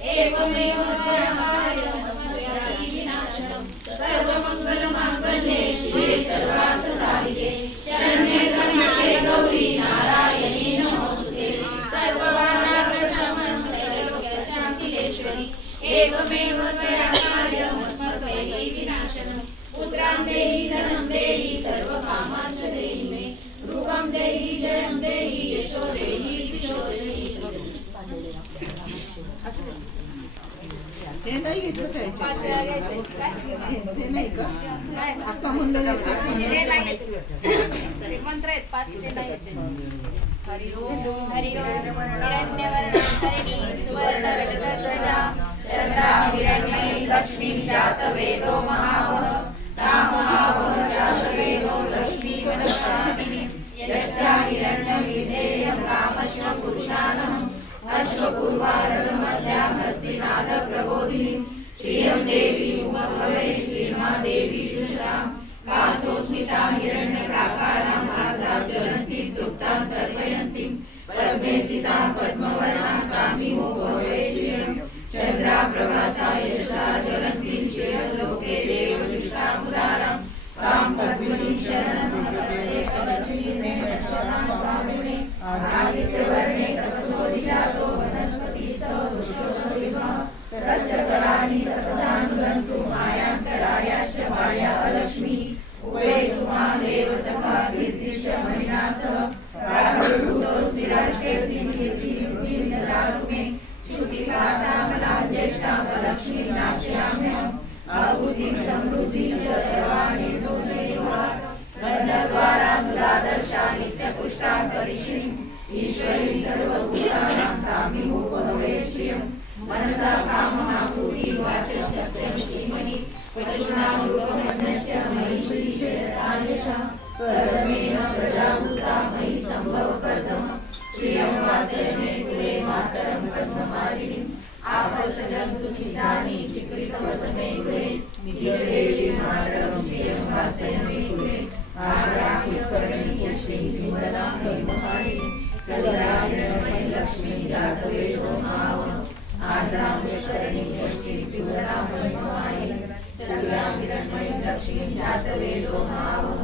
एवमेव त्वयाकारमस्मयादि विनाशनं सर्वमङ्गलमाङ्गल्ये शिवे सर्वार्थसाधिके शरण्ये त्र्यम्बके गौरी नारायणी नमोस्तुते सर्ववादार्थशमनत्रैलोक्यशान्तिलेश्वरि एवमेव त्वयाकारमस्मयादि विनाशनं पुत्रां देहि धनं देहि सर्वकामान् च देहि मे गृहं देहि जयं देहि यशो देहि द्विषो देहि हे नाही घेतलं हे नाही का आता म्हणलं मंत्र आहेत 5 ते नाही येते हरि ओम हिरण्यवर्णहरिणी सुवर्णरजतस्वजा चंद्रा हिरण्मयी लक्ष्मी जातवेदो महावः तामहावः जातवेदो लक्ष्मी वनस्पतिनी यस्या हिरण्यविधेयं कामश्व पुरुषानहम् अश्वपूर्वारधमध्यां हस्तिनादप्रबोधिनीं श्रियं देवी उमभवे श्रीर्मादेवी जुषतां कासोस्मितां हिरण्यप्राकारां आर्द्रां ज्वलन्तीं तृप्तां तर्पयन्तीं पद्मे स्थितां पद्मवर्णां कामिमो भवे श्रियं चन्द्राप्रभासा यशसा ज्वलन्तीं श्रियं लोके देवजुष्टामुदारां तां पद्मिनीं शरणं प्रपद्ये तदक्षिणीं मे नश्यतां पावने आदित्यवर्णे तपसोऽधिजातो वनस्पतिस्तव वृक्षोऽविमः तस्य कराणि तपसानुगन्तु मायान्तरायाश्च माया अलक्ष्मीः उपेतु मां देवसखा कीर्तिश्च मणिना सह प्रादुर्भूतोऽस्मि राजकेऽस्मिं कीर्तिं ददातु मे श्रुतिभासामलां ज्येष्ठां लक्ष्मीं नाशयाम्यहम् आहुतिं समृद्धिं च सर्वाणि दुर्दैवा गन्धद्वारा दुरादर्शा नित्यपुष्टां करिष्णीम् ईश्वरीं सर्वभूतानां तामिमुपभवे श्रियं मनसा काममापूति वाचा सत्यं धीमहि पशूनां रूपमन्यस्य मयि श्रीशेषायशा कर्दमेन प्रजाभूता मयि सम्भवकर्दम श्रियं वासय मे कुले मातरं पद्ममालिनीम् आपसजन्तु स्मितानि चिक्रितवसमे कुले निजदेवी मातरं श्रियं वासय मे कुले आद्रां पुष्करणीं श्रीं सुन्दरां ब्रह्मकारिणीं प्रजराहिरण्मयी लक्ष्मीं जातवेदो महावः आद्रां पुष्करणीं श्रीं सुन्दरां ब्रह्मकारिणीं प्रजराहिरण्मयी लक्ष्मीं जातवेदो महावः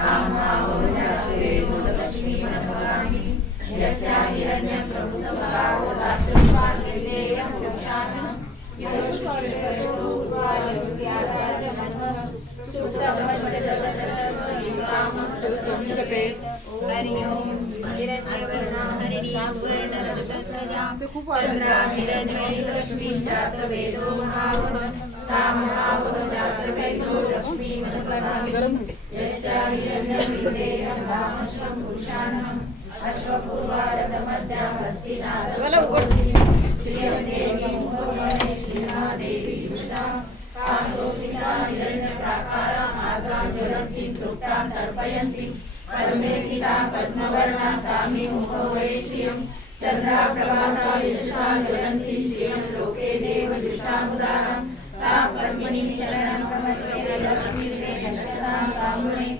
तां महावः जातवेदो लक्ष्मीं मनोगामिनीं यस्या हिरण्यं प्रभुतभावो दासस्वार्थिदेयं पुरुषानहं योष्वार्यतो उद्वायुर्व्याजाच मनः सुप्तपञ्चदशरथसीतामस्तुतं जपे हरि ओम हिरण्यवर्णहरिणी सुवर्णरजतस्वजा चन्द्रा हिरण्मयी लक्ष्मी जातवेदो महावः तां महावः जातवेदो लक्ष्मी मनोगामिनीं यस्या हिरण्यविधेयं कामश्वं पुरुषानहम् अश्वपूर्वारधमध्यां हस्तिनादप्रबोधिनीं श्रियं देवीं उमभवे श्रीर्मादेवी जुषतां कासोस्मितां हिरण्यप्राकारां आर्द्रां ज्वलन्तीं तृप्तां तर्पयन्तीं पद्मे स्थितां पद्मवर्णां तामिमुपभवे श्रियं चन्द्राप्रभासा यशसा ज्वलन्तीं श्रियं लोके देवजुष्टामुदारां तां पद्मिनीं शरणं प्रपद्ये लक्ष्मीं मे नश्यतां कामुने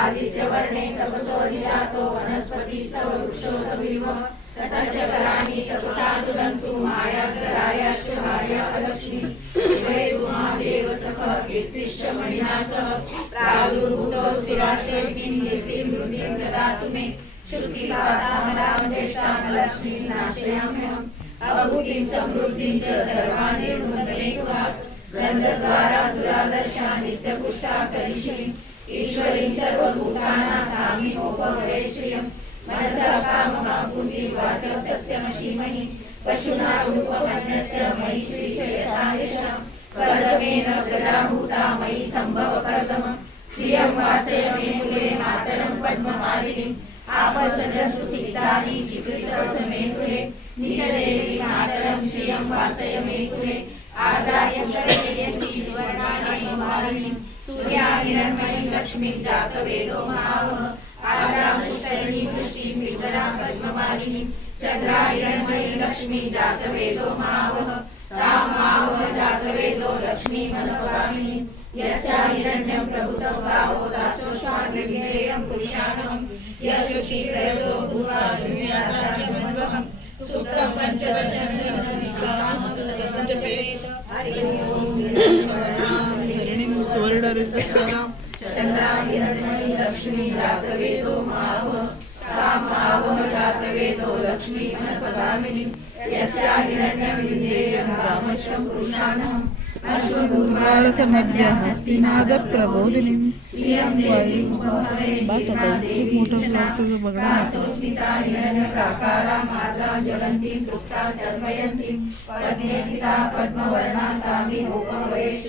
आदित्यवर्णे तपसोऽधिजातो वनस्पतिस्तव वृक्षोऽविमः तस्य कराणि तपसानुगन्तु मायान्तरायाश्च माया अलक्ष्मीः उपेतु मां देवसखा कीर्तिश्च मणिना सह प्रादुर्भूतोऽस्मि राष्ट्रेऽस्मिन् कीर्तिं वृद्धिं ददातु मे श्रुतिभासामलां ज्येष्ठां लक्ष्मीं नाशयाम्यहम् अभूतिं समृद्धिं च सर्वाणि नूतनेकवा गन्धद्वारा दुरादर्शा नित्यपुष्टा करिष्णीम् ईश्वरीं सर्वभूतानां तामिमुपभवे श्रियं मनसा काममापूति वाचा सत्यमशीमहि पशूनां रूपमन्यस्य मयि श्रीशयतायशा कर्दमेन प्रजाभूता मयि सम्भवकर्दम श्रियं वासय मे कुले मातरं पद्ममालिनीम् आपसजन्तु सीतानि चिक्रितवसमे गृहे निजदेवी मातरं श्रियं वासय मे कुले आद्राय शरण्यश्री सुवर्णानि मालिनीं सूर्या हिरण्मयीं लक्ष्मीं जातवेदो महावः आद्रां पुष्करणीं वृष्टिं पिङ्गलां पद्ममालिनीं चन्द्रा हिरण्मयीं लक्ष्मीं जातवेदो महावः तां महावः जातवेदो लक्ष्मीं मनोगामिनीं यस्या हिरण्यं प्रभुतभावो दासोऽस्माभिर्विधेयं पुरुषानहं यस्य प्रयतो भूत्वा दुर्व्याधाजमन्वहं सुप्तं पञ्चदशं हरिणीं सुवर्णऋतुस्रजां चंद्रां हिरण्मयी लक्ष्मी जातवेदो महावः कामावः जातवेदो लक्ष्मी अनपगामिनी यस्या हिरण्यं विद्येयं रामश्वं पुरुषाणाम् भारतमध्य हस्तिनाद प्रबोधिनीं बस आता खूप मोठं ब्लॉग तुम्ही बघणार स्मिता हिरण्यप्राकारा माद्रा ज्वलन्तीं तृप्ता तर्पयन्तीं पद्मे स्थिता पद्मवर्णा तामिहोपवये श्री